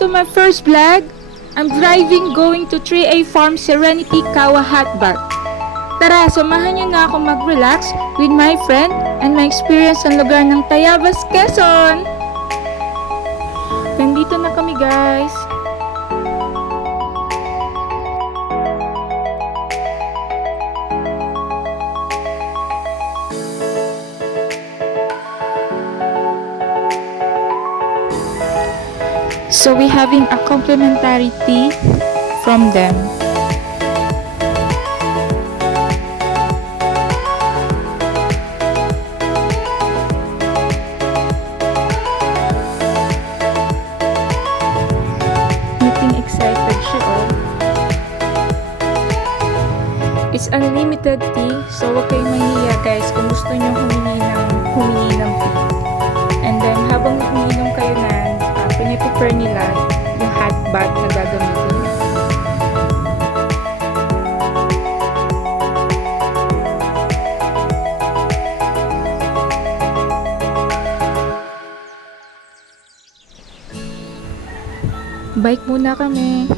to my first vlog. I'm driving going to 3A Farm Serenity, Kawa Hotbag. Tara, samahan niyo na ako mag-relax with my friend and my experience sa lugar ng Tayabas, Quezon. Nandito na kami, guys. So we having a complimentary tea from them. Meeting excited siya, oh. It's unlimited tea, so huwag kayong mahihiya, guys, kung gusto nyo humingi ng tea. And then habang umiinom kayo na, piniprepare nila yung hot bag na gagamitin niya. Bike muna kami.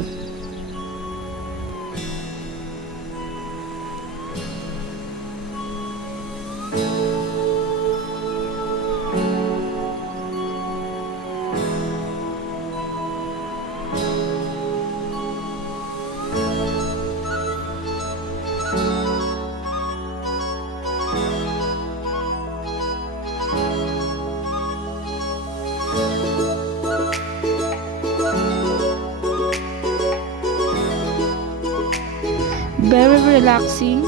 Very relaxing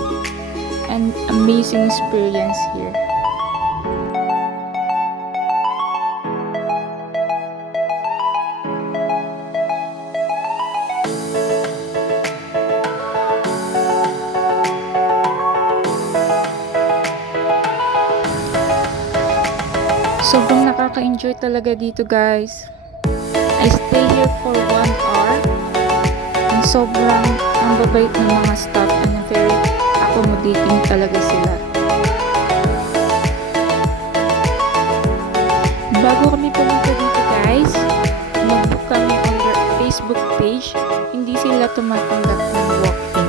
and amazing experience here. Sobrang nakaka-enjoy talaga dito, guys. I stay here for 1 hour and sobrang ang babait ng mga staff and very accommodating talaga sila. Bago kami pumunta dito, guys, mag-book kami on their Facebook page. Hindi sila tumatanggap ng walk-in.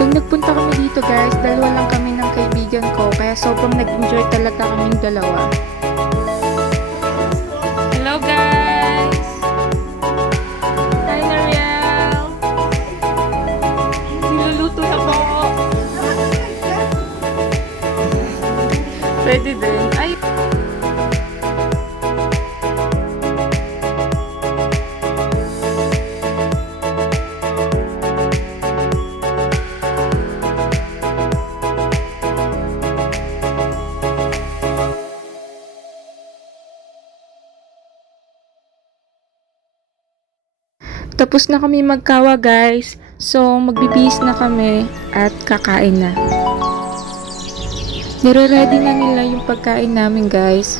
Pag nagpunta kami dito, guys, dalawa lang kami ng kaibigan ko, kaya sobrang nag-enjoy talaga kaming dalawa. Hello, guys! Pwede din. Ay! Tapos na kami magkawa, guys. So, magbibihis na kami at kakain na. Nire-ready na nila yung pagkain namin, guys.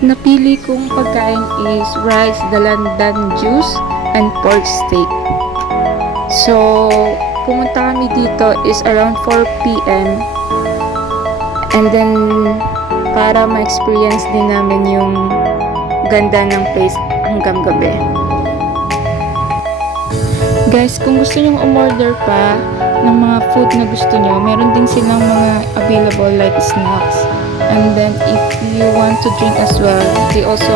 Napili kong pagkain is rice, dalandan juice, and pork steak. So, pumunta kami dito is around 4 p.m. And then, para ma-experience din namin yung ganda ng place hanggang gabi. Guys, kung gusto nyong umorder pa ng mga food na gusto nyo, meron din silang mga available like snacks. And then if you want to drink as well, they also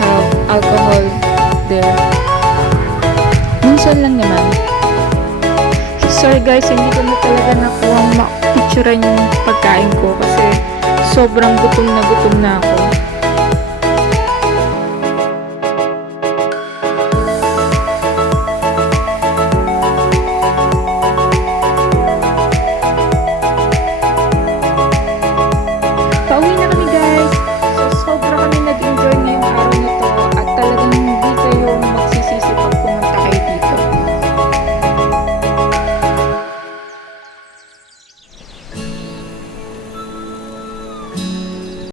have alcohol there. Minsan lang naman. Sorry, guys, hindi ko na talaga nakuha ma-picturean yung pagkain ko kasi sobrang gutom na ako.